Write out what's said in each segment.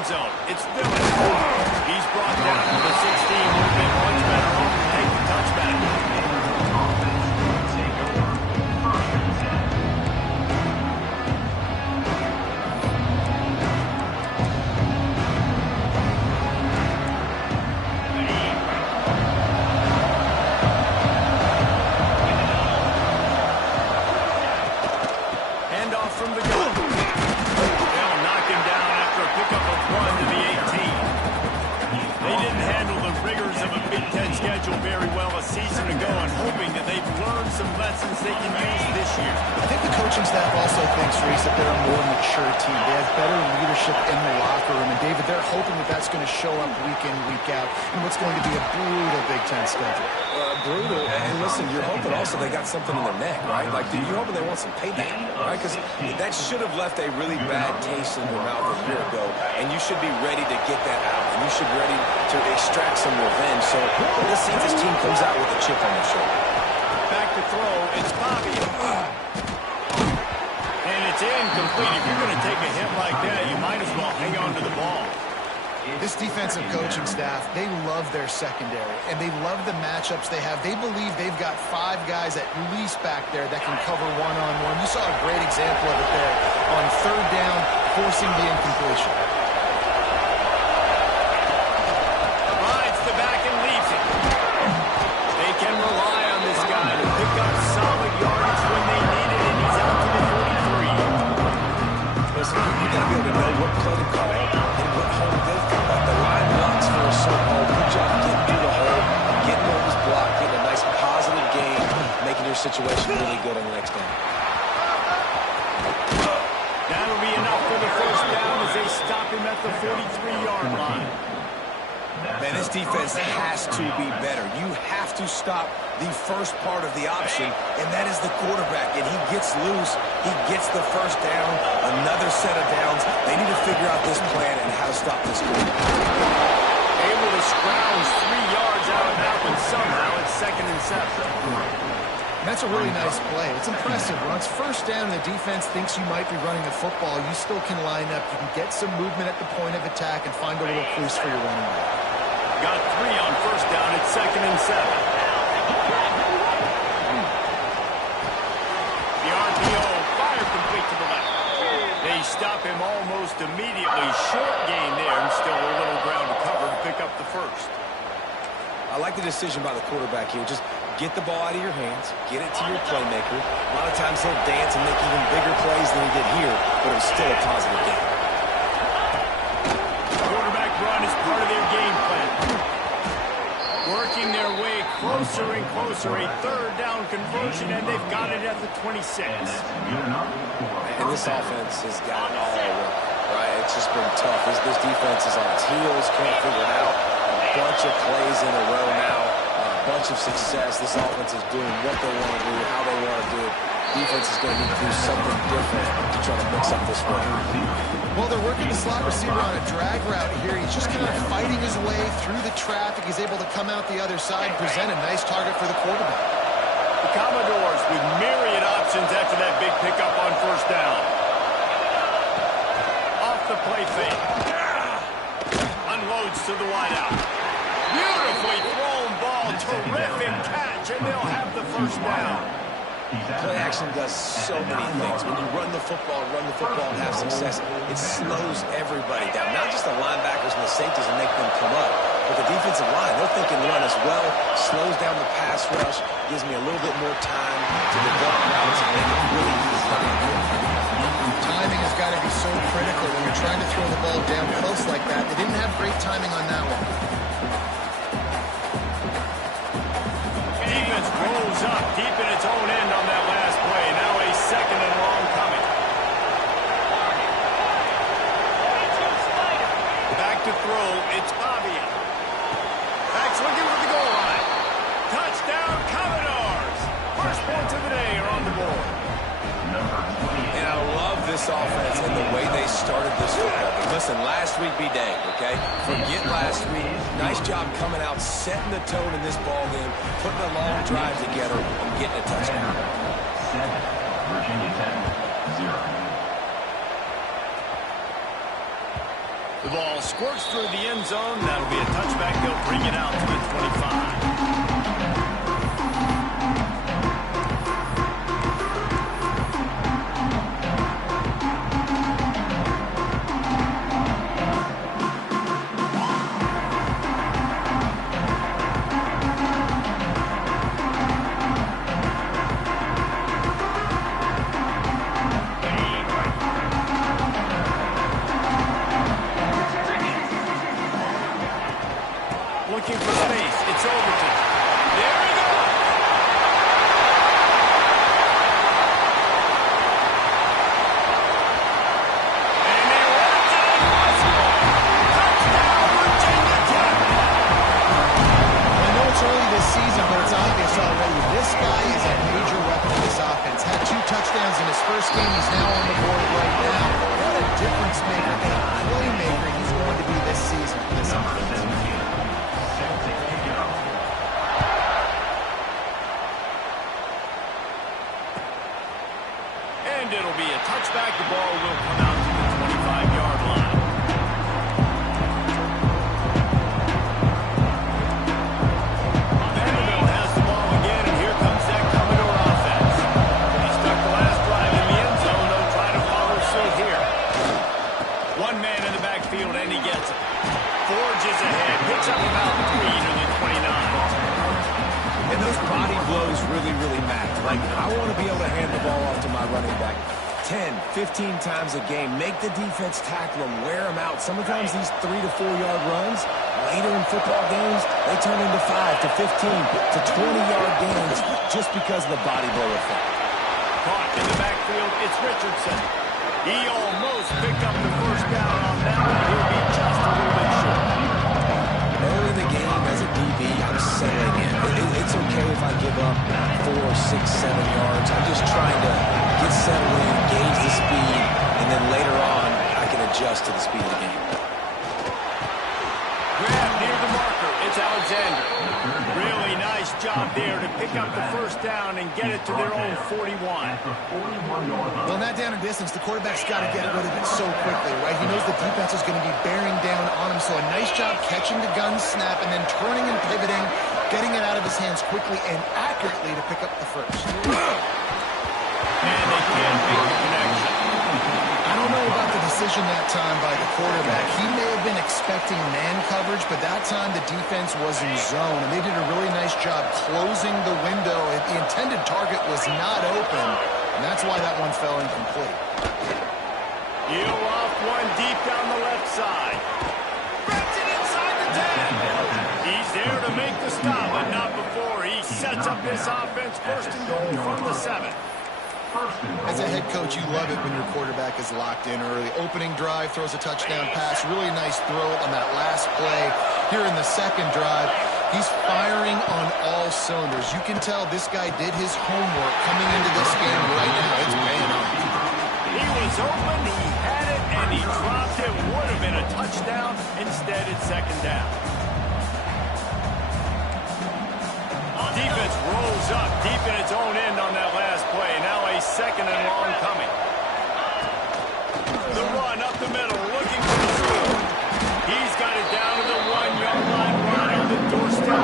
end zone. It's Phillips. He's brought down to the 16. Would have been much better off to take the touchback. From the gun. They'll knock him down after a pickup of 1 to the 18. They didn't handle the rigors of a Big Ten schedule very well a season ago, and hoping that they've learned some lessons they can use this year. I think the coaching staff also thinks, Reese, that they're a more mature team. They have better leadership in the locker room, and David, they're hoping that that's going to show up week in, week out, in what's going to be a brutal Big Ten schedule. Brutal. And listen, you're hoping also they got something in their neck, right? Like, you're hoping they want some payback, right? Because that should have left a really bad taste in your mouth a year ago, and you should be ready to get that out, and you should be ready to extract some revenge. So let's see if this team comes out with a chip on their shoulder. Back to throw, it's Bobby. And it's incomplete. If you're going to take a hit like that, you might as well hang on to the ball. This defensive coaching staff, they love their secondary, and they love the matchups they have. They believe they've got 5 guys at least back there that can cover one-on-one. You saw a great example of it there on 3rd down, forcing the incompletion. Rides the back and leaves it. They can rely on this guy to pick up solid yardage when they need it, and he's out to the 43. Listen, you got to be able to know what play to call and what hole they've got. The line blocks for a certain hole. Good job getting through the hole, getting what was blocked, getting a nice positive gain, making your situation really good on the next down. That'll be enough for the first down as they stop him at the 43-yard line. Man, this defense has to be better. You have to stop the first part of the option, and that is the quarterback. And he gets loose. He gets the first down, another set of downs. They need to figure out this plan and how to stop this quarterback. Able to scrounge 3 yards out of that one somehow. It's 2nd and 7. That's a really nice play. It's impressive. Once first down and the defense thinks you might be running the football, you still can line up. You can get some movement at the point of attack and find a little crease for your running back. Got 3 on first down. It's 2nd and 7. The RPO fire complete to the left. They stop him almost immediately. Short gain there, and still a little ground to cover to pick up the first. I like the decision by the quarterback here. Just get the ball out of your hands, get it to your playmaker. A lot of times he'll dance and make even bigger plays than he did here, but it was still a positive game. Quarterback run is part of their game plan. Working their way closer and closer. A 3rd down conversion, and they've got it at the 26. And this offense has got it all over, right? It's just been tough. This defense is on its heels, can't figure it out. A bunch of plays in a row now, a bunch of success. This offense is doing what they want to do, how they want to do it. Defense is going to need to do something different to try to mix up this one. Well, they're working the slot receiver on a drag route here. He's just kind of fighting his way through the traffic. He's able to come out the other side, present a nice target for the quarterback. The Commodores with myriad options after that big pickup on first down. Off the play fake. Unloads to the wideout. Beautifully thrown ball. Terrific catch, and they'll have the first down. Play action does so many things. When you run the football and have success, it slows everybody down. Not just the linebackers and the safeties and make them come up, but the defensive line, they're thinking run as well, slows down the pass rush, gives me a little bit more time to develop routes and make it really easy. Timing has got to be so critical when you're trying to throw the ball down close like that. They didn't have great timing on that one. Defense rolls up deep in its own end on that last play. Now a 2nd and long coming. Back to throw. It's Bobby. Back's looking for the goal line. Touchdown, Commodores. First points of the day are on the board. And I love this offense and the way they started this football game. Listen, last week be danged, okay? Forget last week. Nice job coming out, setting the tone in this ball game, putting a long drive together, and getting a touchdown. 7, Virginia Tech, 0. The ball squirts through the end zone. That'll be a touchback. They'll bring it out to the 25. Looking for space. It's Overton. There he goes. And they runs it impossible. Touchdown, Virginia Tech. I know it's early this season, but it's obvious already. This guy is a major weapon in this offense. Had 2 touchdowns in his first game. He's now on the board right now. What a difference maker and a playmaker he's going to be this season for this offense. And it'll be a touchback. The ball will come out to the 25-yard line. Vanderbilt has the ball again, and here comes that Commodore offense. He stuck the last drive in the end zone. They'll try to follow suit here. One man in the backfield, and he gets it. Forges ahead, picks up about 3 to the 29. And those body blows really, really matter. Like, I want to be able to hand the ball off to my running back 10, 15 times a game. Make the defense tackle them, wear them out. Sometimes these 3 to 4 yard runs, later in football games, they turn into 5 to 15 to 20-yard gains just because of the body blow effect. Caught in the backfield, it's Richardson. He almost picked up the first down on that one. He'll be just a little bit short. Early in the game as a DB, I'm settling in. It's okay if I give up 4, 6, 7 yards. I'm just trying to get settled in, gauge the speed, and then later on, I can adjust to the speed of the game. Grab near the marker. It's Alexander. Really nice job there to pick up the first down and get it to their own 41. Well, in that down and distance, the quarterback's got to get rid of it so quickly, right? He knows the defense is going to be bearing down on him, so a nice job catching the gun snap and then turning and pivoting, getting it out of his hands quickly and accurately to pick up the first. And they can't make the connection. I don't know about the decision that time by the quarterback. He may have been expecting man coverage, but that time the defense was in zone, and they did a really nice job closing the window. The intended target was not open, and that's why that one fell incomplete. Heel off one deep down the left side. Grabs it inside the 10. He's there to make the stop, but not before. He sets up this offense first and goal from the 7. As a head coach, you love it when your quarterback is locked in early. Opening drive, throws a touchdown pass. Really nice throw on that last play. Here in the second drive, he's firing on all cylinders. You can tell this guy did his homework coming into this game right now. It's paying off. He was open, he had it, and he dropped it. Would have been a touchdown. Instead, it's second down. Defense rolls up deep in its own end on that last play. Now a second and long coming. The run up the middle, looking for the through. He's got it down to the 1-yard line, right on the doorstep.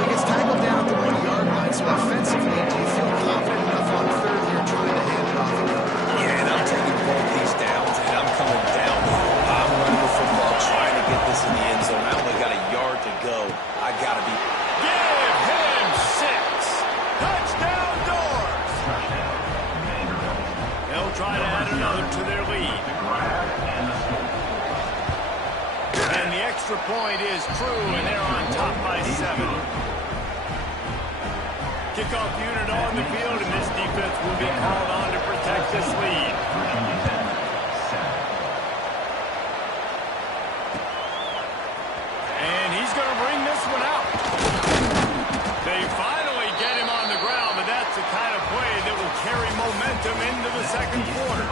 He gets tackled down at the 1-yard line, so offensively, do you feel confident enough on third here trying to hand it off again? Yeah, and I'm taking both these downs, and I'm coming down. I'm running the football, trying to get this in the end zone. I only got a yard to go. I got to be... Give him 6. Touchdown, Doors. They'll try to add another to their lead. And the extra point is true, and they're on top by 7. Kickoff unit on the field, and this defense will be called on to protect this lead. And he's going to bring this one out. They finally get him on the ground, but that's the kind of play that will carry momentum into the second quarter.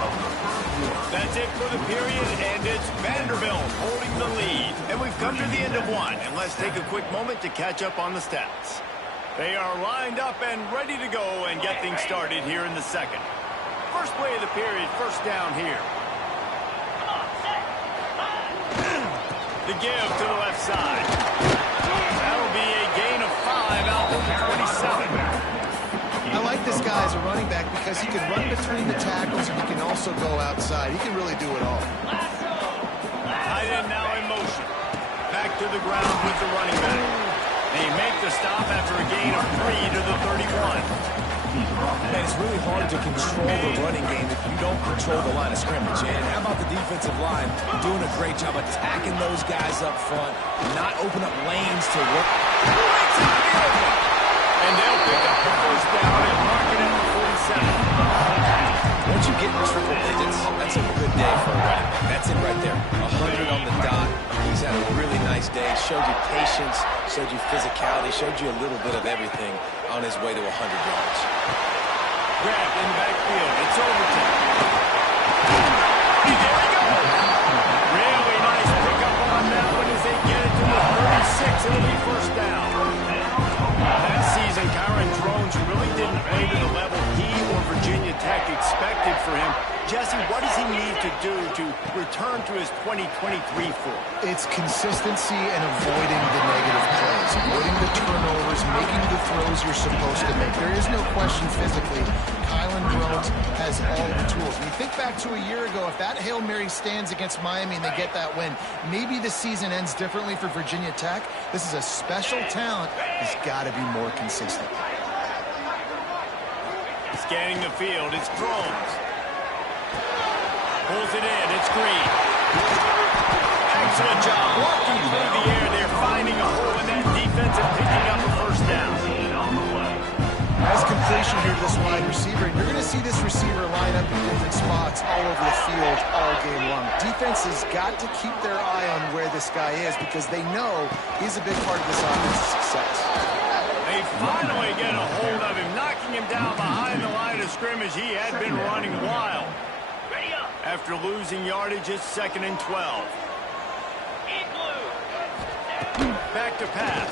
That's it for the period, and it's Vanderbilt holding the lead. And we've come to the end of one, and let's take a quick moment to catch up on the stats. They are lined up and ready to go and get things started here in the second. First play of the period, first down here. The give to the left side. That'll be a gain of 5 out to the 27. I like this guy as a running back because he can run between the tackles and he can also go outside. He can really do it all. Tight end now in motion. Back to the ground with the running back. They make the stop after a gain of 3 to the 31. Man, it's really hard to control the running game if you don't control the line of scrimmage. And how about the defensive line doing a great job attacking those guys up front, not open up lanes to work. And they'll pick up the first down and mark it at the 47. Once you get in triple digits, that's a good day for a running back. That's it right there. 100 on the dot. He's had a really nice day. Showed you patience, showed you physicality, showed you a little bit of everything on his way to 100 yards. Grabbed in the backfield. It's Overton. There he goes. Really nice pickup on that one as they get it to the 36. It'll be first down. Last season, Kyron Drones really didn't play to the level he or Virginia Tech expected for him. Jesse, what does he need to do to return to his 2023 form? It's consistency and avoiding the negative plays, avoiding the turnovers, making the throws you're supposed to make. There is no question physically, Kyron Drones has all the tools. When you think back to a year ago, if that Hail Mary stands against Miami and they get that win, maybe the season ends differently for Virginia Tech. This is a special talent. He's got to be more consistent. Scanning the field, it's Drones. Pulls it in, it's Green. Excellent job walking through the air. They're finding a hole in that defense and picking up a first down. Nice completion here to this wide receiver. And you're going to see this receiver line up in different spots all over the field all game long. Defense has got to keep their eye on where this guy is because they know he's a big part of this offense's success. They finally get a hold of him, knocking him down behind the line of scrimmage. He had been running wild. After losing yardage, it's 2nd and 12. Back to pass.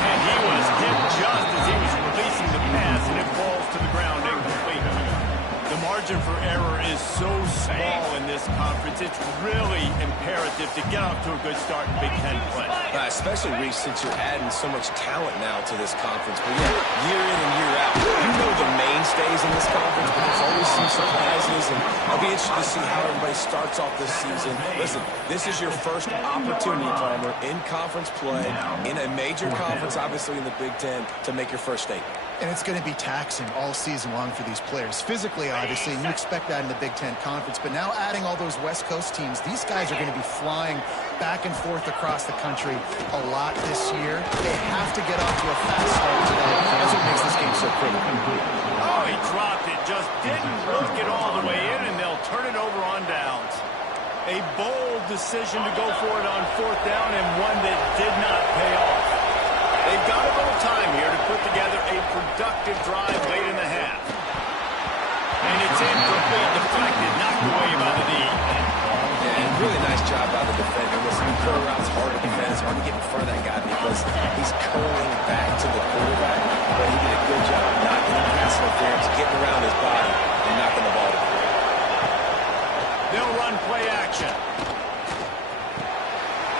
And he was hit just as he was releasing the pass, and it falls to the ground incomplete. The margin for error is so small in this conference. It's really imperative to get off to a good start in Big Ten play. Especially, Reese, since you're adding so much talent now to this conference. But yeah, year in and year out, you know the mainstays in this conference, but there's always some surprises, and I'll be interested to see how everybody starts off this season. Listen, this is your first opportunity, Palmer, in conference play, in a major conference, obviously in the Big Ten, to make your first statement. And it's going to be taxing all season long for these players. Physically, obviously, and you expect that in the Big Ten Conference. But now adding all those West Coast teams, these guys are going to be flying back and forth across the country a lot this year. They have to get off to a fast start today. That's what makes this game so critical. Oh, he dropped it. Just didn't work it all the way in, and they'll turn it over on downs. A bold decision to go for it on 4th down, and one that did not pay off. They've got a little time here to put together a productive drive late in the half. And it's incomplete, deflected, knocked away by the D. Yeah, and really nice job by the defender. Listen, curl routes hard to defend. It's hard to get in front of that guy because he's curling back to the quarterback. But he did a good job not getting pass interference, getting around his body, and knocking the ball to the ground. They'll run play action.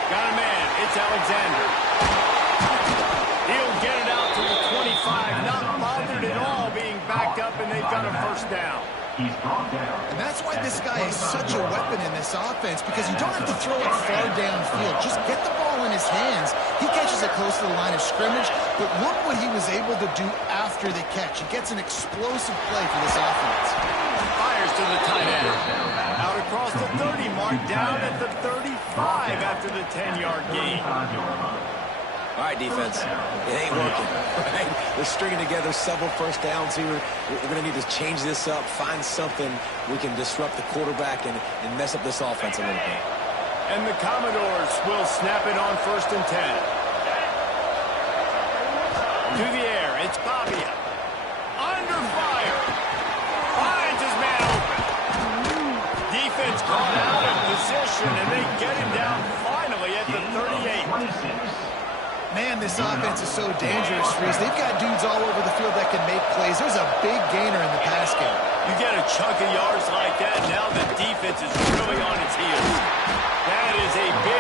Got a man. It's Alexander. He'll get it out to the 25. Not bothered at all being backed up, and they've got a first down. And that's why this guy is such a weapon in this offense, because you don't have to throw it far downfield. Just get the ball in his hands. He catches it close to the line of scrimmage, but look what he was able to do after the catch. He gets an explosive play for this offense. Fires to the tight end. Out across the 30 mark, down at the 35 after the 10-yard gain. All right, defense, it ain't working. Right? We're stringing together several first downs here. We're going to need to change this up, find something we can disrupt the quarterback and mess up this offense a little bit. And the Commodores will snap it on 1st and 10. To the air, it's Pavia. Under fire. Finds his man open. Defense caught out of position, and they get him down finally at the 38. Man, this offense is so dangerous, Reese. They've got dudes all over the field that can make plays. There's a big gainer in the pass game. You get a chunk of yards like that, now the defense is really on its heels. That is a big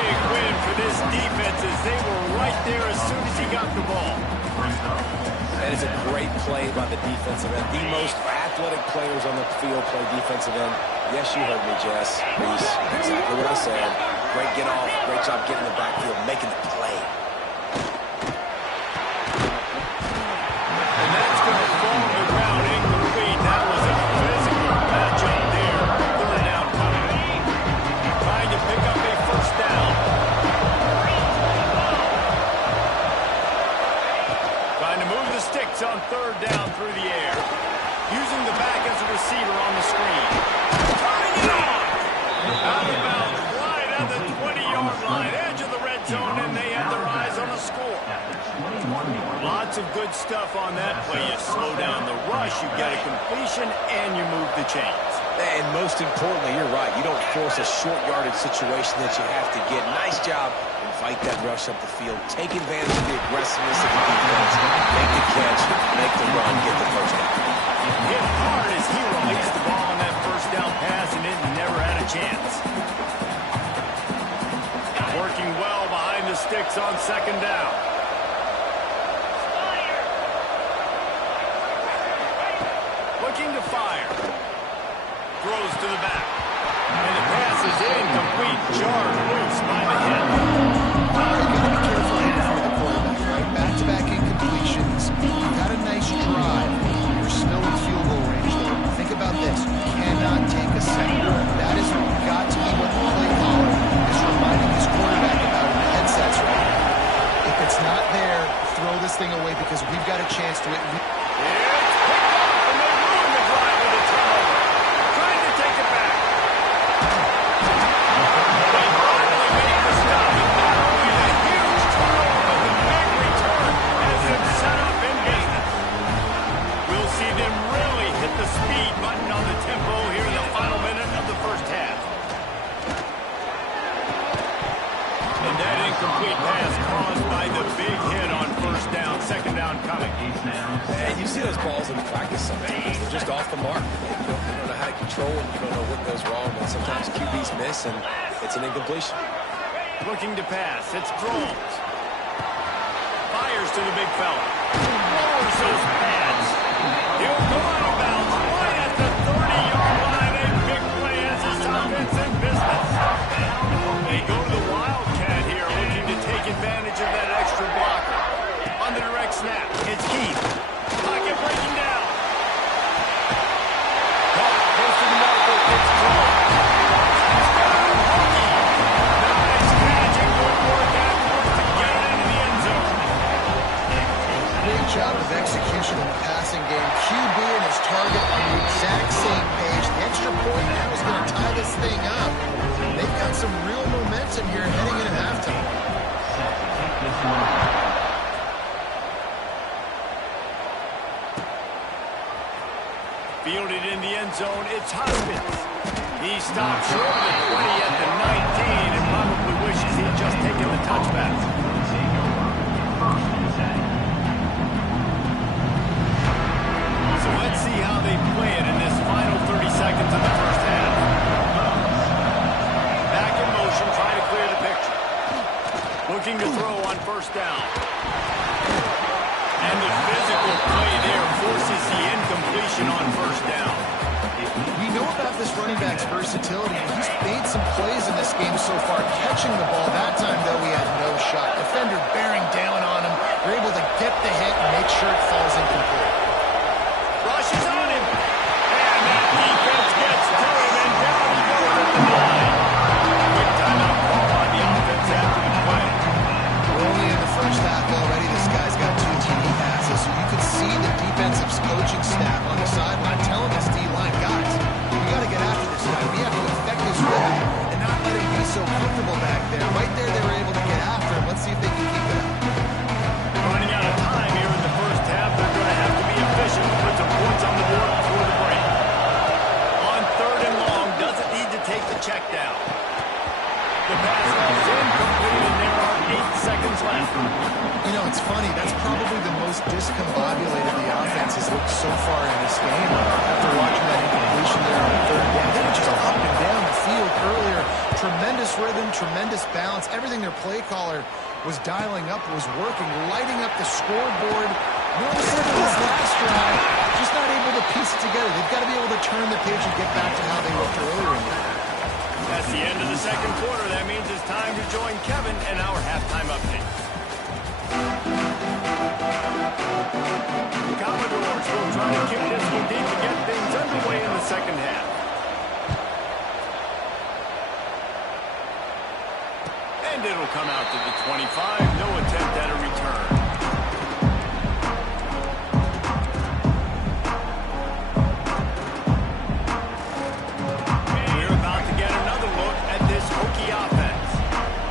play by the defensive end. The most athletic players on the field play defensive end. Yes, you heard me, Jess. Reese, exactly what I said. Great get off. Great job getting the backfield, making the play. And that's going to fall to the ground incomplete. That was a physical matchup there. Third down coming. Trying to pick up a first down. Trying to move the sticks on third down through the air. Using the back as a receiver on the screen. Turning it on! Out of bounds, right at the 20-yard line. Edge of the red zone, and they have their eyes on the score. Lots of good stuff on that play. You slow down the rush, you get a completion, and you move the chains. And most importantly, you're right. You don't force a short yardage situation that you have to get. Nice job. Invite that rush up the field. Take advantage of the aggressiveness of the defense. Make the catch, make the run, get the first down. Hit hard as he released the ball on that first down pass, and it never had a chance. Working well behind the sticks on second down. Looking to fire. Throws to the back. And the pass is incomplete. Jarred loose by the hit. You got to be careful here before the quarterback, right? Back-to-back incompletions. You got a nice drive. You're still in field goal range, though. Think about this. You cannot take a sack. That is got to be what the play caller is reminding his quarterback about in the headsets right now. If it's not there, throw this thing away because we've got a chance to it. Complete pass caused by the big hit on first down. Second down coming. And you see those balls in practice sometimes. They're just off the mark. You don't know how to control them. You don't know what goes wrong. And sometimes QBs miss, and it's an incompletion. Looking to pass. It's Groves. Fires to the big fella. Lowers those pads. He'll go out of bounds right at the 30-yard line. A big play as this offense in business. They go to the Wildcat here, looking to take advantage of that extra blocker. On the direct snap, it's Keith. Pocket breaking down. Caught, goes to the marker, it's Groves. Nice catch and good work afterwards to get it into the end zone. Great job of execution in the passing game. QB and his target on the exact same page. The extra point now is going to tie this thing up. They've got some real momentum here heading into halftime. Fielded in the end zone, it's Hoskins. He stopped short of the 20 at the 19 and probably wishes he'd just taken the touchback. So let's see how they play it in this final 30 seconds of the first half. Back in motion, trying to clear the picture. Looking to throw on first down. And the physical play there forces the incompletion on first down. We know about this running back's versatility. He's made some plays in this game so far, catching the ball. That time, though, he had no shot. Defender bearing down on him. They're able to get the hit and make sure it falls incomplete. Rushes on him. And that defense gets to him, and down he goes at the line. Quick timeout call on the offense after the play. We're only in the first half already. This guy's got 2 TD passes, so you can see the defensive coaching staff on the sideline telling this D-line, guys, we got to get after this guy. We have to affect his rhythm and not let him be so comfortable back there. Right there, they were able to get after him. Let's see if they can keep it up. Running out of time here in the first half. They're going to have to be efficient. Put some points on the board before the break. On third and long, doesn't need to take the check down. The pass is incomplete, and there are 8 seconds left. You know, it's funny. That's probably the most discombobulated the offense has looked so far in this game. After watching that incompletion there on third down, they were just up and down the field earlier. Tremendous rhythm, tremendous balance. Everything their play caller was dialing up was working, lighting up the scoreboard. No mistake in this last drive, just not able to piece it together. They've got to be able to turn the page and get back to how they looked earlier in the game. That's the end of the second quarter. That means it's time to join Kevin and our halftime update. The Commodores will try to kick this one deep to get things underway in the second half. And it'll come out to the 25. No attempt at a return. We're about to get another look at this Hokie offense.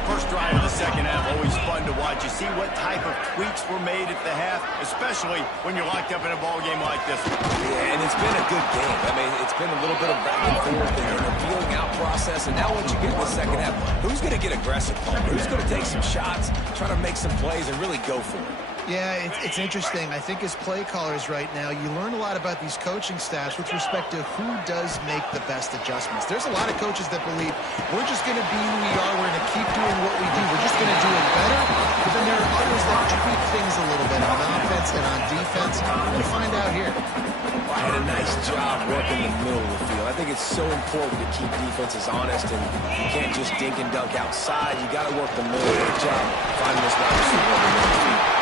First drive of the second half, always fun to watch. You see what type of tweaks were made at the half, especially when you're locked up in a ball game like this one. Yeah, and it's been a good game. I mean, it's been a little bit of back and forth and a feeling out process. And now what you get in the second half, who's going to get aggressive, Paul? Who's going to take some shots, try to make some plays, and really go for it? Yeah, it's interesting. I think as play callers right now, you learn a lot about these coaching staffs with respect to who does make the best adjustments. There's a lot of coaches that believe we're just going to be who we are. We're going to keep doing what we do. We're just going to do it better. But then there are others that tweak things a little bit on offense and on defense. We're going to find out here. Well, I had a nice job working the middle of the field. I think it's so important to keep defenses honest, and you can't just dink and dunk outside. You got to work the middle. Good job finding this wide receiver on the middle of the field.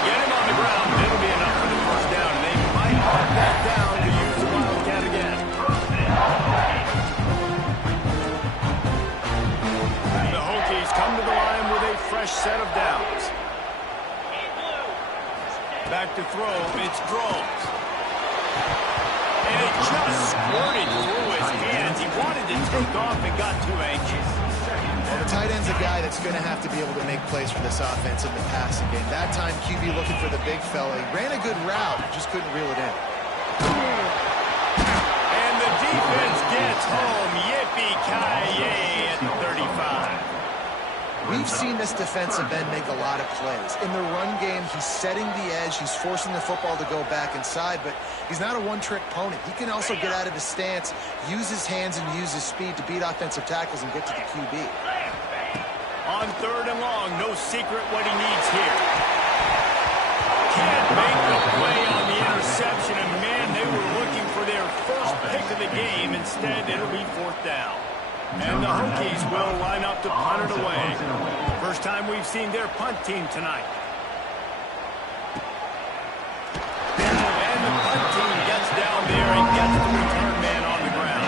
Get him on the ground. It'll be enough for the first down, and they might mark that down to use the Wildcat again. The Hokies come to the line with a fresh set of downs. Back to throw. It's Drones. And it just squirted through his hands. He wanted to take off and got too anxious. Well, the tight end's a guy that's going to have to be able to make plays for this offense in the passing game. That time, QB looking for the big fella. He ran a good route, just couldn't reel it in. And the defense gets home. Yippee-ki-yay at the 35. We've seen this defensive end make a lot of plays. In the run game, he's setting the edge. He's forcing the football to go back inside, but he's not a one-trick pony. He can also get out of his stance, use his hands, and use his speed to beat offensive tackles and get to the QB. On third and long, no secret what he needs here. Can't make the play on the interception, and man, they were looking for their first pick of the game. Instead, it'll be fourth down. And the Hokies will line up to punt it away. First time we've seen their punt team tonight. And the punt team gets down there and gets the return man on the ground.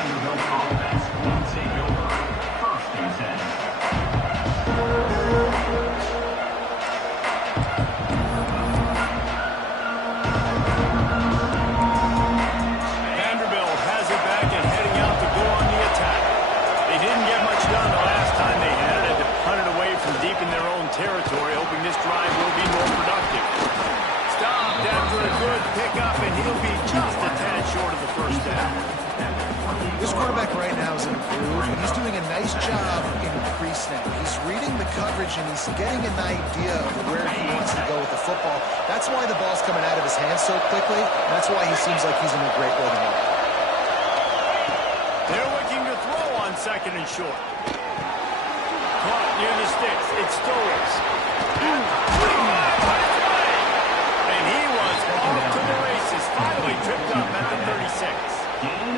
Vanderbilt has it back and heading out to go on the attack. They didn't get much done the last time they had to punt it away from deep in their own territory, hoping this drive will be more productive. Stopped after a good pickup, and he'll be just a tad short of the first down. This quarterback right now is in a groove, and he's doing a nice job in pre-snap. He's reading the coverage, and he's getting an idea of where he wants to go with the football. That's why the ball's coming out of his hands so quickly, and that's why he seems like he's in a great rhythm. They're looking to throw on second and short. Caught near the sticks. It's Stowers. And he was off to the races. Finally tripped up at the 36. And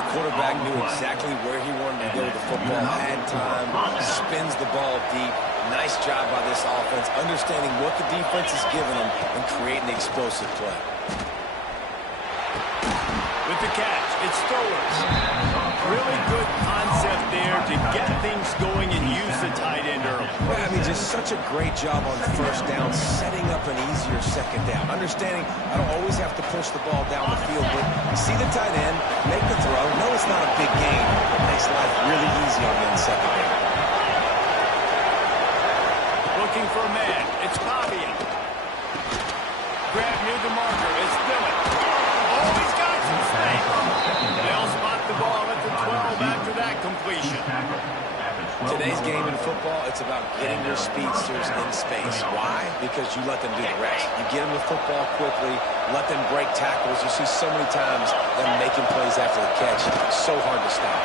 the quarterback knew exactly where he wanted to go with the football, had time, spins the ball deep. Nice job by this offense, understanding what the defense is giving them and creating the explosive play. With the catch, it's Stowers. Really good concept there to get things going and use the tight end early. I mean, just such a great job on the first down, setting up an easier second down. Understanding I don't always have to push the ball down the field, but you see the tight end, make the throw. No, it's not a big gain, but makes life really easy on the second down. Looking for a man. It's Pavia. Grab near the marker. It's Dillon. Oh, he's got some space. They'll spot the ball at the 12 after that completion. Today's game in football, it's about getting your speedsters in space. Why? Because you let them do the rest. You get them the football quickly, let them break tackles. You see so many times them making plays after the catch. It's so hard to stop.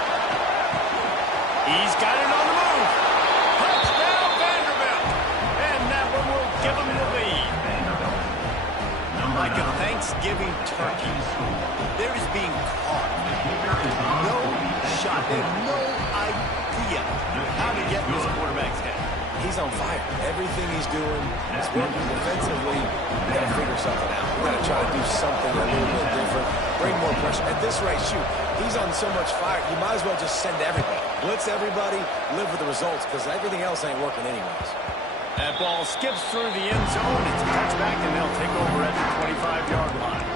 He's got it on the move. Touchdown, Vanderbilt. And that one will give them the lead. Thanksgiving turkey. They're just being caught. No shot. They have no idea how to get in this quarterback's head. He's on fire. Everything he's doing is working defensively. We got to figure something out. We got to try to do something a little bit different. Bring more pressure. At this rate, shoot, he's on so much fire, you might as well just send everybody. Blitz everybody, live with the results, because everything else ain't working anyways. That ball skips through the end zone. It's a touchback, and they'll take over at the 25-yard line.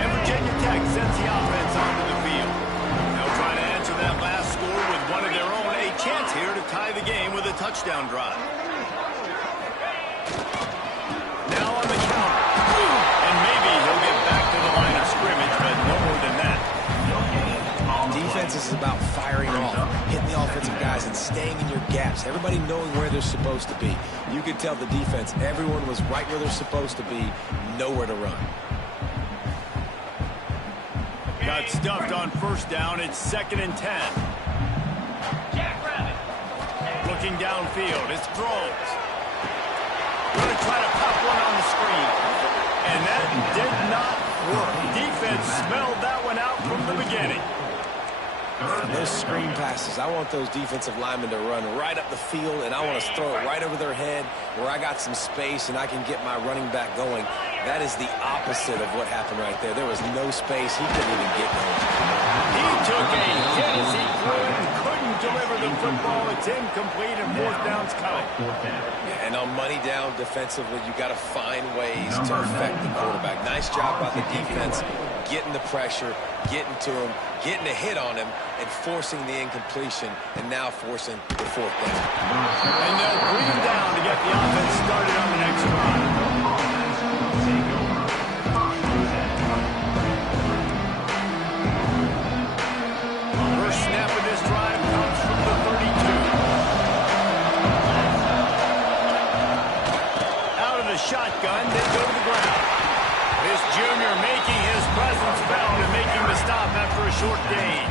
And Virginia Tech sends the offense onto the field. They'll try to answer that last score with one of their own. A chance here to tie the game with a touchdown drive. Now on the counter. And maybe he'll get back to the line of scrimmage, but no more than that. Defense is about firing off, hitting the offensive guys, and staying in your gaps. Everybody knowing where they're supposed to be. You could tell the defense, everyone was right where they're supposed to be, nowhere to run. Got stuffed on first down. It's 2nd and 10. Looking downfield. It's throws. Going to try to pop one on the screen. And that did not work. Defense smelled that one out from the beginning. Those screen passes, I want those defensive linemen to run right up the field, and I want to throw it right over their head where I got some space and I can get my running back going. That is the opposite of what happened right there. There was no space. He couldn't even get going. He took a hit as he threw it and couldn't deliver the football. It's incomplete and 4th down's coming. Yeah, and on money down defensively, you got to find ways to affect the quarterback. Nice job by the defense, getting the pressure, getting to him, getting a hit on him, and forcing the incompletion, and now forcing the 4th down. And they'll bring him down to get the offense started on the next drive. First snap of this drive comes from the 32. Out of the shotgun, they go to the ground. This junior making his presence felt and making the stop after a short gain.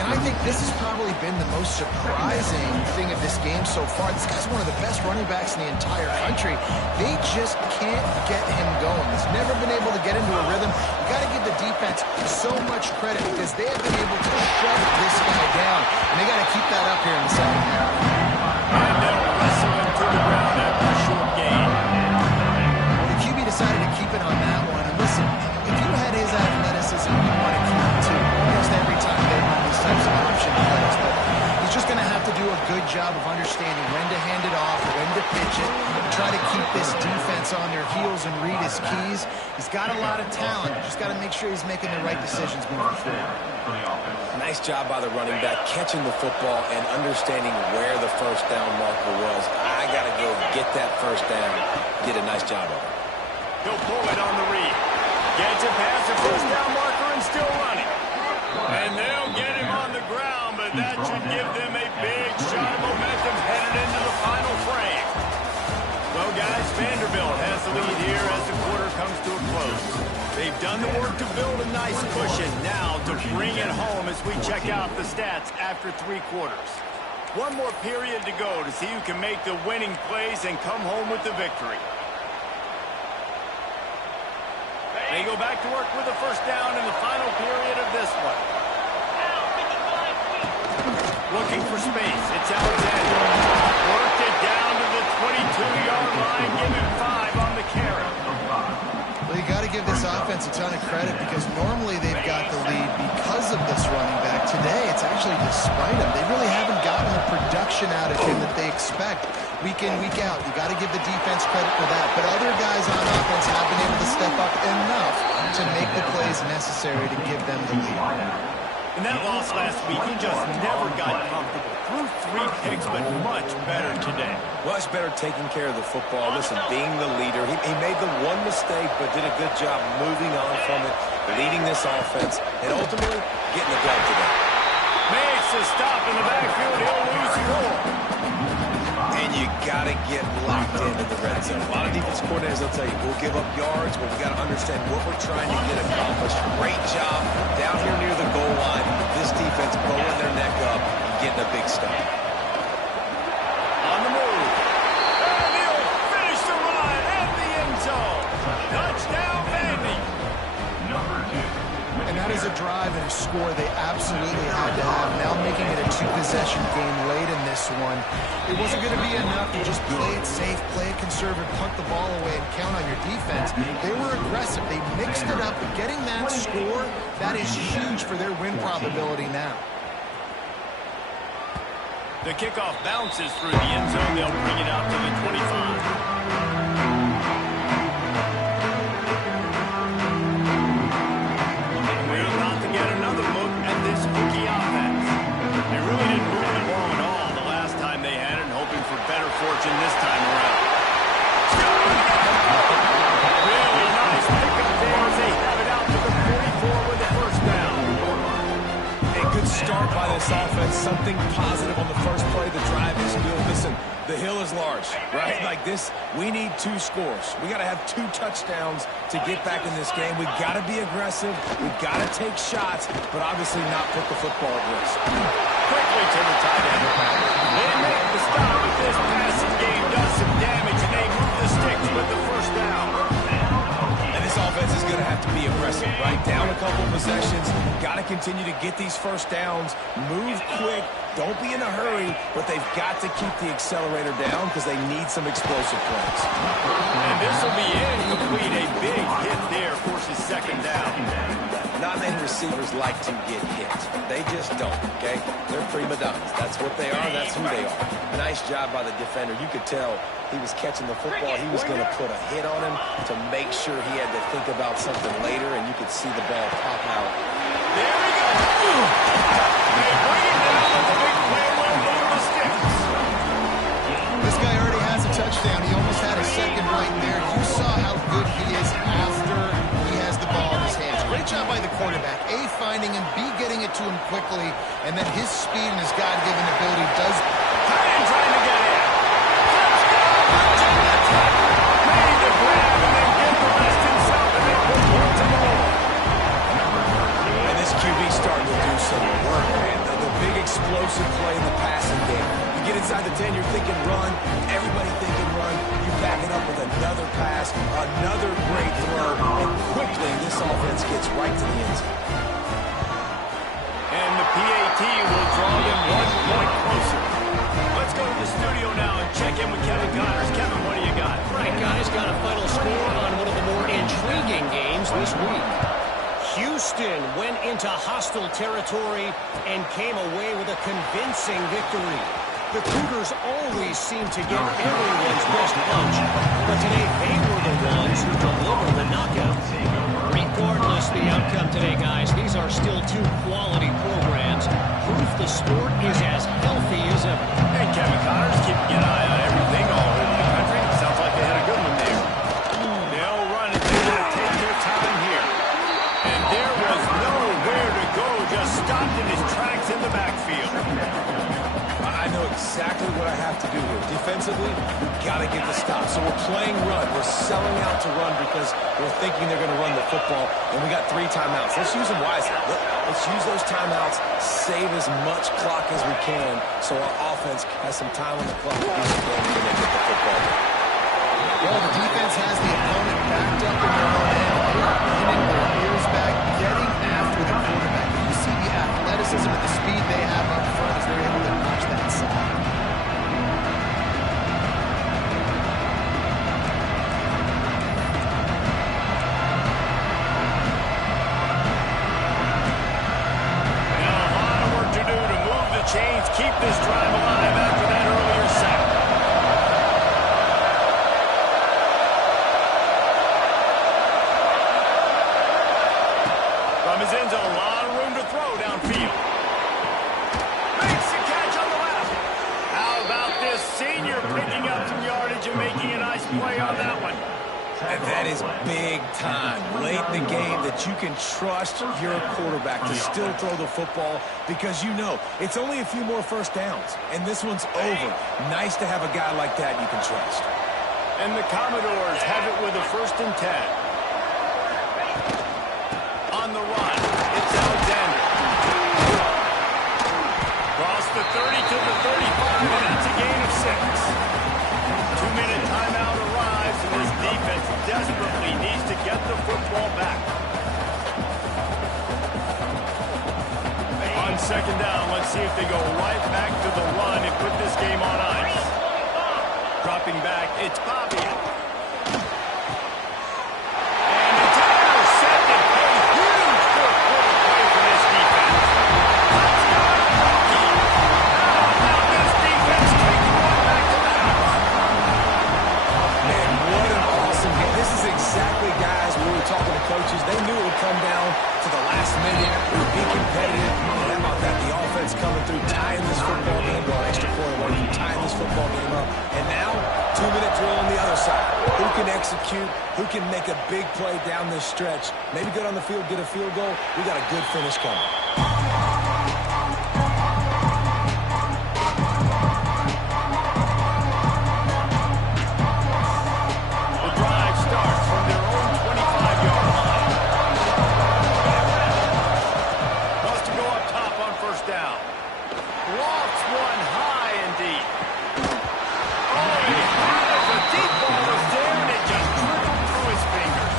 And I think this has probably been the most surprising thing of this game so far. This guy's one of the best running backs in the entire country. They just can't get him going. He's never been able to get into a rhythm. You got to give the defense so much credit because they have been able to shut this guy down. And they got to keep that up here in the second half. And they'll wrestle him to the ground after a short gain. The QB decided to keep it on that one. And listen, if you had his athleticism, you'd want to keep it too. Almost every time they run these types of option plays. But he's just going to have to do a good job of understanding when to hand it off, when to pitch it, and try to keep this defense on their heels and read his keys. He's got a lot of talent. Just got to make sure he's making the right decisions moving forward. Nice job by the running back, catching the football and understanding where the first down marker was. I got to go get that first down. Did a nice job of it. He'll pull it on the read. Gets it past the first down marker and still running. And they'll get him on the ground, but that should give them a big shot of momentum headed into the final frame. Well, guys, Vanderbilt has the lead here as the quarter comes to a close. They've done the work to build a nice cushion. Now to bring it home as we check out the stats after 3 quarters. One more period to go to see who can make the winning plays and come home with the victory. They go back to work with the first down in the final period of this one. Looking for space. It's Alexander. Worked it down to the 22-yard line. Give him 5 on the carry. Well, you got to give this offense a ton of credit because normally they've got the lead because of this running back. Today, it's actually despite him. They really haven't gotten the production out of him that they expect week in, week out. You got to give the defense credit for that. But other guys on offense have been able to step up enough to make the plays necessary to give them the lead. In that loss last week, he just never got comfortable. Threw 3 picks, but much better today. Much better taking care of the football. Listen, being the leader, he made the one mistake, but did a good job moving on from it, leading this offense, and ultimately getting the dub today. Makes a stop in the backfield. He'll lose 4. And you got to get locked into the red zone. A lot of defense coordinators will tell you, we'll give up yards, but we got to understand what we're trying to get accomplished. Great job down here near the goal line. This defense bowing their neck up and getting a big stop. On the move. And he'll finish the run at the end zone. Touchdown, Vandy. And that is a drive and a score they absolutely had to have. Now making it a two-possession game late in this one. It wasn't going to be enough to just play it safe, play it conservative, punt the ball away, and count on your defense. They were aggressive. They mixed it up. Getting that score, that is huge for their win probability now. The kickoff bounces through the end zone. They'll bring it out to the 25. Better fortune this time around. Really nice pickup there as they have it out to the 44 with the first down. A good start by this offense. Something positive on the first play. The drive is good. Listen, the hill is large, right? Like this, we need 2 scores. We got to have 2 touchdowns to get back in this game. We got to be aggressive. We got to take shots, but obviously not put the football at risk. Quickly to the tight end. They make the stop, but this passing game does some damage, and they move the sticks with the first down. And this offense is going to have to be aggressive, right? Down a couple possessions. Got to continue to get these first downs. Move quick. Don't be in a hurry, but they've got to keep the accelerator down because they need some explosive plays. And this will be incomplete. A big hit there forces second down. Not many receivers like to get hit. They just don't, okay? They're prima donnas. That's what they are. That's who they are. Nice job by the defender. You could tell he was catching the football. He was going to put a hit on him to make sure he had to think about something later, and you could see the ball pop out. There we go. They bring it down with the big play run over the sticks. This guy already has a touchdown. He almost had a second right there. You saw how good he is after he has the ball in his hands. Great job by the quarterback. A, finding him, B, getting it to him quickly, and then his speed and his God-given ability does... Trying to get in. Touchdown! Made the grab and then get the rest himself, and they put Baltimore. And this QB starting to do some work, man. The big explosive play in the passing game. You get inside the 10, you're thinking run. Everybody thinking run. You back it up with another pass, another great throw, and quickly this offense gets right to the end zone. And the PAT will draw them 1 point closer. Let's go to the studio now and check in with Kevin Connors. Kevin, what do you got? Right, guys, got a final score on one of the more intriguing games this week. Houston went into hostile territory and came away with a convincing victory. The Cougars always seem to get everyone's best punch, but today they were the ones who delivered the knockout. Regardless the outcome today, guys, these are still 2 quality programs. Proof the sport is as healthy as ever. And Kevin Connors keeping an eye on everything all over the country. Sounds like they had a good one there. They'll run it. They're going to take their time here. And there was nowhere to go. Just stopped in his tracks in the backfield. I know exactly what I have to do here. Defensively, we've got to get the stop. So we're playing run. We're selling out to run because we're thinking they're going to run the football, and we got 3 timeouts. Let's use them wisely. Let's use those timeouts, save as much clock as we can so our offense has some time on the clock to do some damage when they get the football. Well, the defense has the opponent backed up in their own end. They are pinning their ears back, getting after the quarterback. You see the athleticism and the speed they have up front as they're able to notch that side. Chains keep this drive alive after that earlier sack. From his end zone, a lot of room to throw downfield. Makes the catch on the left. How about this senior picking up some yardage and making a nice play on that one? And that is big time, late in the game, that you can trust your quarterback to still throw the football because you know it's only a few more first downs, and this one's over. Nice to have a guy like that you can trust. And the Commodores have it with a 1st and 10. On the run, it's Alexander. Across the 30 to the 35, and that's a gain of 6. 2-minute timeout arrives, and this defense desperately needs to get the football back. On 2nd down, let's see if they go right back to the run and put this game on ice. Dropping back, it's Pavia. And it's intercepted. A huge fourth-quarter play for this defense. Touchdown, Kentucky. Now this defense taking one back to the house. Man, what an awesome game. This is exactly, guys, when we were talking to coaches, they knew it would come down to the last minute. It would be competitive. And how about that? The offense coming through, tying this football game, going extra point away from tying this football game up. And now, 2-minute drill on the other side. Who can execute? Who can make a big play down this stretch? Maybe get on the field, get a field goal. We got a good finish coming. The drive starts from their own 25-yard line. Wants to go up top on 1st down. Lofts one high and deep. Oh, he has a deep ball was there, and it just trickled through his fingers.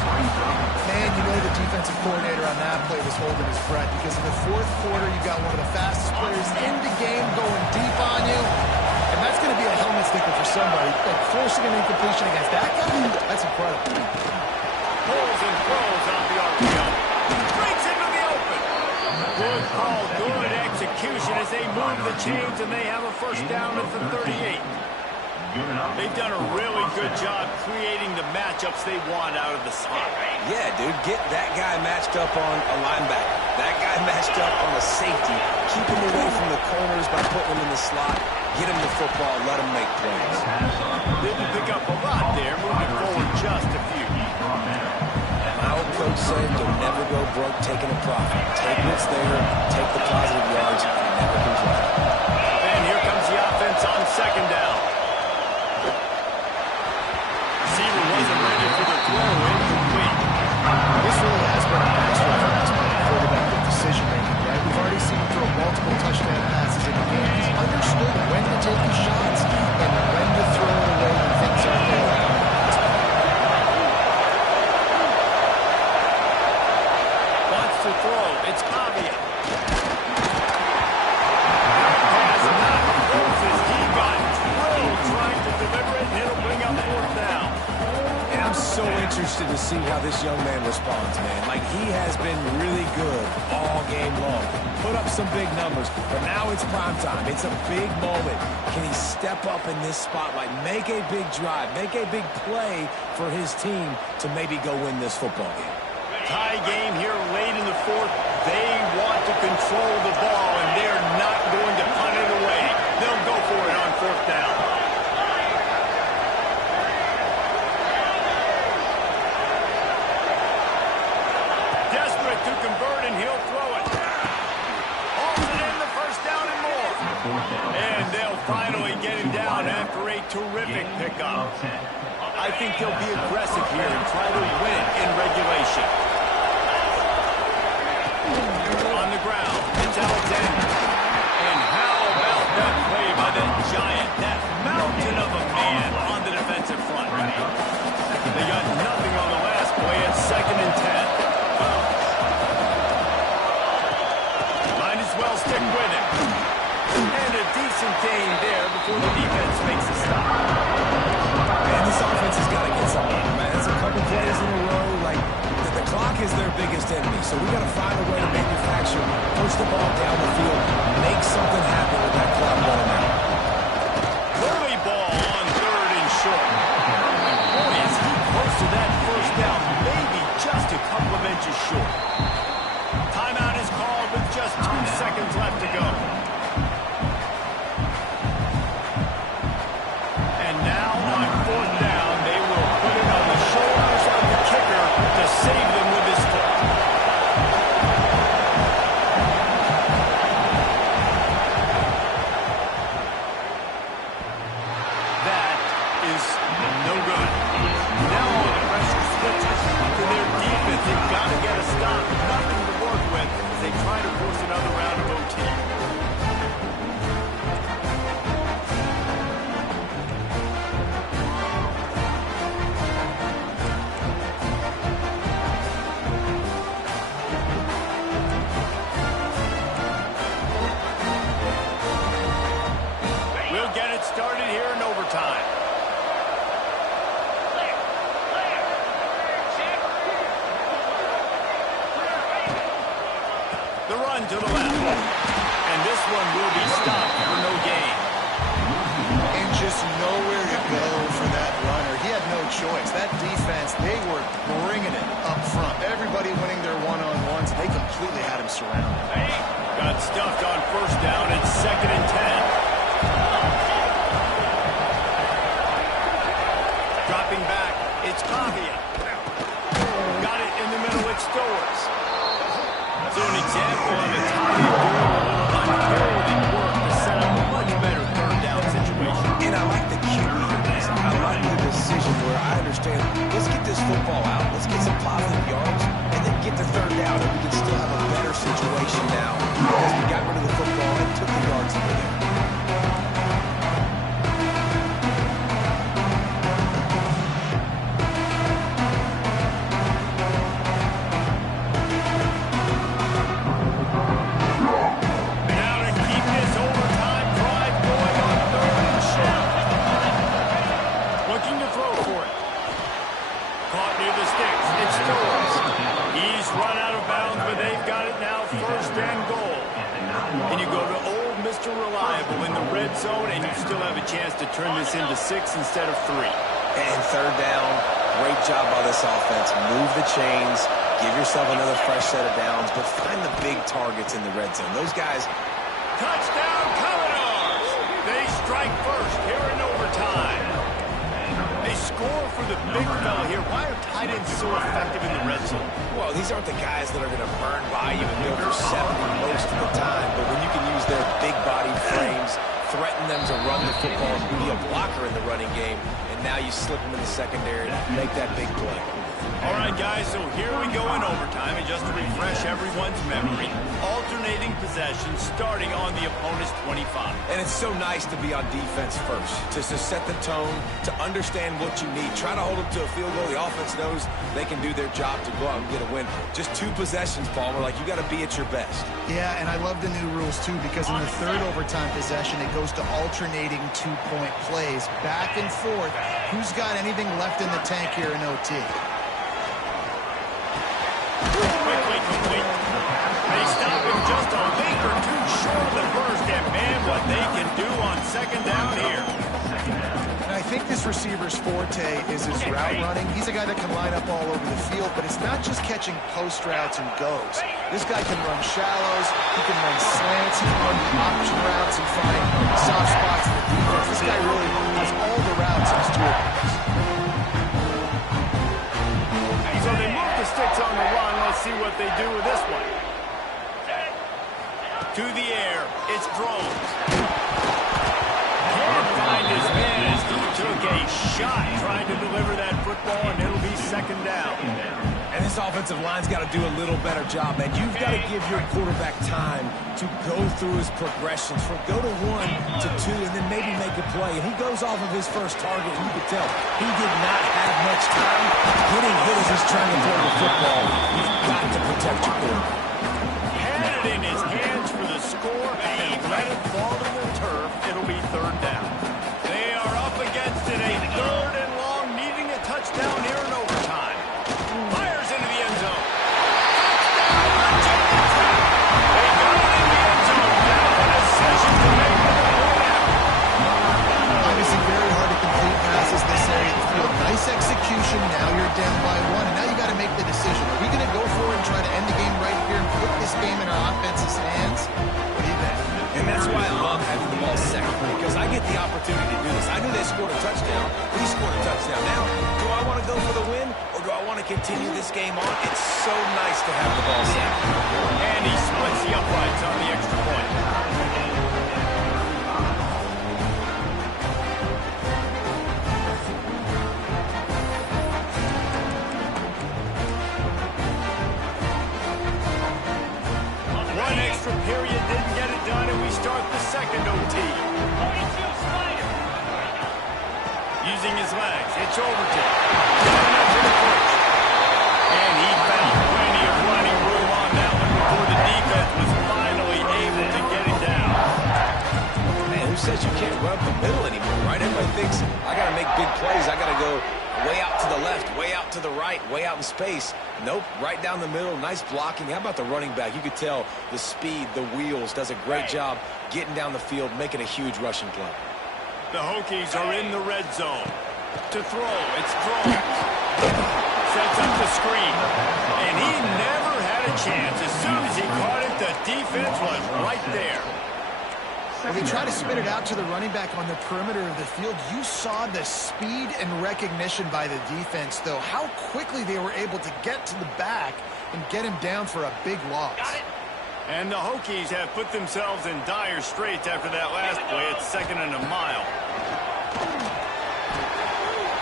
Man, you know the defensive coordinator on that play was holding his breath because in the 4th quarter, you got one of the fastest players in the game going deep on you. And that's going to be a helmet sticker for somebody. Like forcing an incompletion against that guy, that's incredible. Pulls and throws off the RPO. Breaks into the open. Good call, good execution as they move the chains, and they have a 1st down at the 38. They've done a really good job creating the matchups they want out of the slot. Yeah, dude, get that guy matched up on a linebacker. That guy matched up on a safety. Keep him away from the corners by putting him in the slot. Get him the football, let him make plays. Didn't pick up a lot there, moving forward just a few. My old coach said you'll never go broke taking a profit. Take what's there, take the positive yards, and never complain. And here comes the offense on 2nd down. Receiver wasn't ready for the throw, incomplete. This really has been a masterclass by the quarterback with decision-making, right? We've already seen him throw multiple touchdown passes in the game. He's understood when to take his shots and when to throw it away when things aren't there. Wants to throw. It's Pavia. Pass not closes. He got drilled trying to deliver it, and it'll bring up 4th down. And I'm so interested to see how this young man responds, man. Like, he has been really good all game long. Put up some big numbers, but now it's prime time. It's a big moment. Can he step up in this spotlight, make a big drive, make a big play for his team to maybe go win this football game? Tie game here late in the 4th. They want to control the ball, and they're not going to punt it away. They'll go for it on 4th down. Desperate to convert, and he'll throw it. Holds it in the 1st down and more. And they'll finally get him down after a terrific pickup. I think they'll be aggressive here and try to win it in regulation. On the ground, it's Alexander. And how about that play by that giant, that mountain of a man on the defensive front? They got nothing on the last play. It's 2nd and 10. Might as well stick with it. And a decent gain there before the defense makes a stop. Man, this offense has got to get something, man. It's a couple plays in a row. Like, the clock is their biggest enemy, so we got to find a way to manufacture, push the ball down the field, make something happen with that clock running out. Early ball on 3rd and short. Boy, is he close to that 1st down, maybe just a couple of inches short. Timeout is called with just 2 seconds left to go. And now on 4th down, they will put it on the shoulders left. And this one will be stopped for no gain. And just nowhere to go for that runner. He had no choice. That defense, they were bringing it up front. Everybody winning their one-on-ones, and they completely had him surrounded. Got stuffed on first down and 2nd and 10. Dropping back, it's Pavia. Got it in the middle, it's Stowers. So an example of a Pavia doing a little unheralded work to set up a much better third down situation. And I like the QE of this. I like the decision where I understand, let's get this football out, let's get some positive yards, and then get the third down, and we can still have a better situation now because we got rid of the football and took the yards over there. Turn this into 6 instead of 3. And third down, great job by this offense. Move the chains, give yourself another fresh set of downs, but find the big targets in the red zone. Those guys. Touchdown, Commodores! They strike first here in overtime. They score for the big fella here. Why are tight ends so effective in the red zone? Well, these aren't the guys that are going to burn by you and go for 70 most of the time, but when you can use their big body frames, threaten them to run the football and be a blocker in the running game, and now you slip them in the secondary and make that big play. All right, guys, so here we go in overtime, and just to refresh everyone's memory, alternating possessions starting on the opponent's 25. And it's so nice to be on defense first, just to set the tone, to understand what you need. Try to hold them to a field goal. The offense knows they can do their job to go out and get a win. Just 2 possessions, Palmer, like you got to be at your best. Yeah, and I love the new rules, too, because in the third overtime possession, it goes to alternating 2-point plays, back and forth. Who's got anything left in the tank here in OT? Quickly complete. They stop him just a league or 2 short of the first, and man, what they can do on 2nd down here. And I think this receiver's forte is his route running. He's a guy that can line up all over the field, but it's not just catching post routes and goes. This guy can run shallows, he can run slants, he can run the option routes and find soft spots in the defense. This guy really has all the routes in his toolbox. So they move the sticks on the run. Let's see what they do with this one. To the air, it's Drones. Can't find his man as he took a shot trying to deliver that football, and it'll be 2nd down. And this offensive line's got to do a little better job, man. You've got to give your quarterback time to go through his progressions from go to 1 to 2 and then maybe make a play. And he goes off of his first target, and you can tell he did not have much time getting hit as he's trying to throw the football. You've got to protect your quarterback. Had it in his hands for the score and let it fall to the turf. It'll be 3rd down. They are up against it, a 3rd and long, needing a touchdown here in overtime. Fires into the end zone. Touchdown! They got it in the end zone. Now a decision to make with the point out. Obviously very hard to complete passes this area of the field. Nice execution. Now you're down by 1, and now you got to make the decision. Are we going to go for it and try to end the game right here and put this game in our offense's hands? What do you think? And that's why I love having the ball second, because I get the opportunity to do this. I knew they scored a touchdown. We scored a touchdown. Now, do I want to go for the win, or do I want to continue this game on? It's so nice to have the ball second. And he splits the uprights on the extra point. One extra period didn't get it done, and we start the 2nd OT. Using his legs, it's Overton. And he found plenty of running room on that one before the defense was finally able to get it down. Man, who says you can't run up the middle anymore, right? Everybody thinks, I got to make big plays. I got to go way out to the left, way out to the right, way out out in space. Nope, right down the middle. Nice blocking. How about the running back? You could tell the speed, the wheels, does a great job getting down the field, making a huge rushing play. The Hokies are in the red zone. To throw, it's thrown. Sets up the screen. And he never had a chance. As soon as he caught it, the defense was right there. Well, they try to spit it out to the running back on the perimeter of the field. You saw the speed and recognition by the defense, though, how quickly they were able to get to the back and get him down for a big loss. And the Hokies have put themselves in dire straits after that last play. It's 2nd and a mile.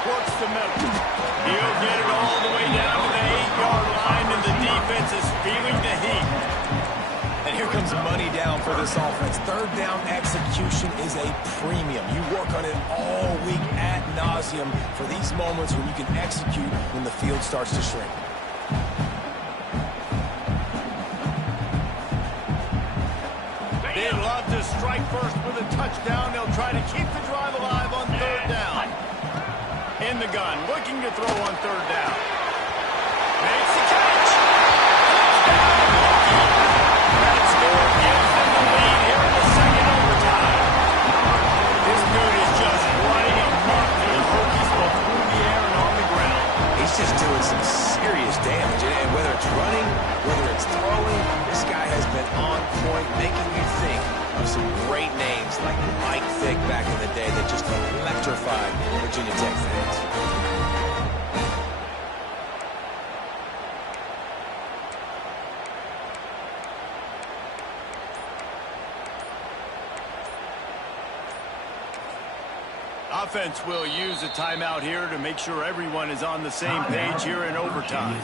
Works the middle. He'll get it all the way down to the 8-yard line, and the defense is feeling the heat. And here comes money down for this offense. Third down execution is a premium. You work on it all week ad nauseum for these moments when you can execute when the field starts to shrink. They'd love to strike first with a touchdown. They'll try to keep the drive alive on 3rd down. In the gun, looking to throw on 3rd down. Makes the catch. That score gives them the lead here in the 2nd overtime. This dude is just running amok for the Hokies both through the air and on the ground. He's just doing some serious damage. And whether it's running, whether it's throwing, this guy has been on point, making you think of some great names like Mike Vick back in the day that just electrified Virginia Tech fans. Offense will use a timeout here to make sure everyone is on the same page here in overtime.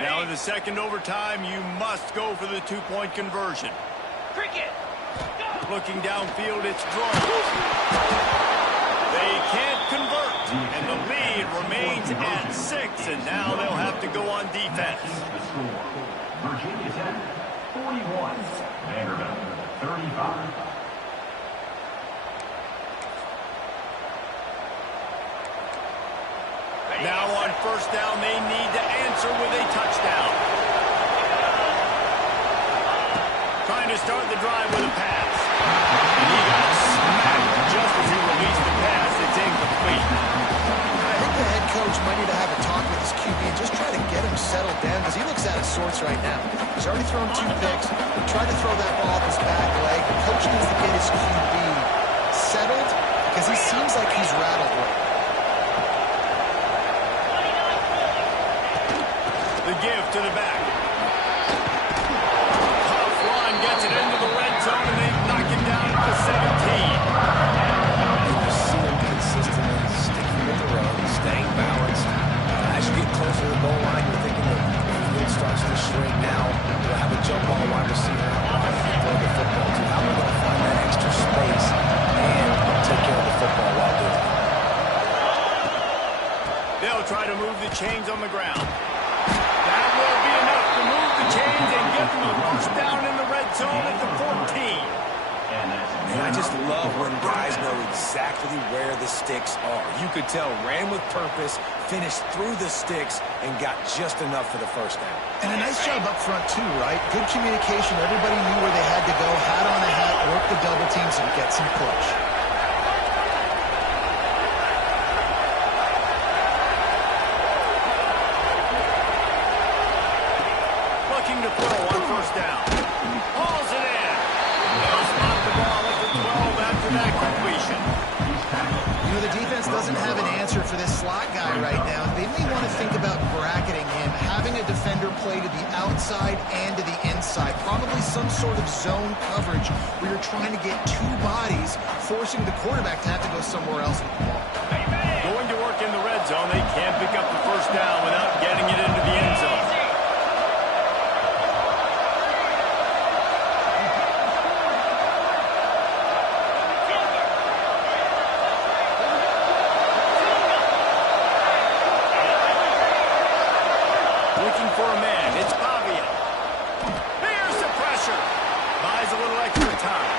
Now in the 2nd overtime, you must go for the 2-point conversion. Looking downfield, it's drawn. They can't convert, and the lead remains at 6, and now they'll have to go on defense. Virginia Tech, 41. Vanderbilt, 35. Now on 1st down, they need to answer with a touchdown. Trying to start the drive with a pass. And he got smacked just as he released the pass. It's incomplete. I think the head coach might need to have a talk with his QB and just try to get him settled down because he looks out of sorts right now. He's already thrown 2 picks. He tried to throw that ball off his back leg. The coach needs to get his QB settled because he seems like he's rattled with it. The give to the back. Coughlin gets it into the red zone, and they knock him down at the 17. You see him consistently sticking with the run, staying balanced. As you get closer to the goal line, you're thinking that the field starts to shrink now. You'll have a jump ball wide receiver out wide to throw the football to. How are we going to find that extra space and take care of the football while doing it? They'll try to move the chains on the ground. That will be enough to move the chains and get them a 1st down in the red zone at the 14. And I just love when guys know exactly where the sticks are. You could tell, ran with purpose, finished through the sticks, and got just enough for the 1st down. And a nice job up front, too, right? Good communication. Everybody knew where they had to go. Hat on a hat, work the double teams, and get some push. Looking to throw on 1st down. Hauls it in. They'll spot the ball at the 12 after that completion. You know, the defense doesn't have an answer for this slot guy right now. They may want to think about bracketing him, having a defender play to the outside and to the inside. Probably some sort of zone coverage where you're trying to get 2 bodies, forcing the quarterback to have to go somewhere else with the ball. Going to work in the red zone. They can't pick up the 1st down without getting it into the end zone. Looking for a man. It's Pavia. Here's the pressure. Buys a little extra time.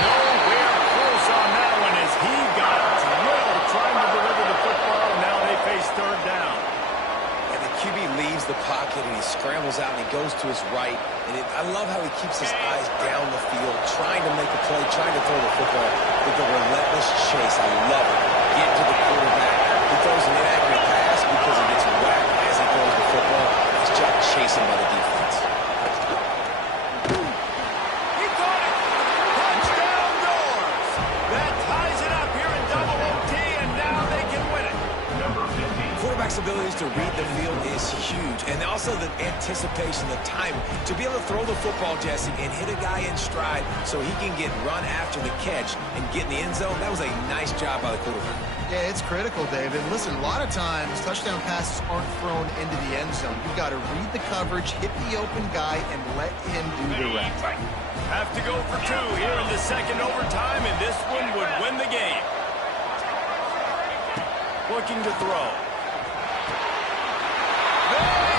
Nowhere close on that one. QB leaves the pocket and he scrambles out and he goes to his right. And I love how he keeps his eyes down the field, trying to make a play, trying to throw the football with a relentless chase. I love it. Getting to the quarterback. He throws an inaccurate pass because he gets whacked as he throws the football. Nice job chasing by the defense. He caught it. Touchdown Doors. That ties it up here in double OT, and now they can win it. Number 15. Quarterback's abilities to read the field is huge, and also the anticipation, the time to be able to throw the football, Jesse, and hit a guy in stride so he can get run after the catch and get in the end zone. That was a nice job by the quarterback. Yeah, it's critical, David. Listen, a lot of times touchdown passes aren't thrown into the end zone. You've got to read the coverage, hit the open guy, and let him do the rest. Have to go for two here in the second overtime, and this one would win the game. Looking to throw. There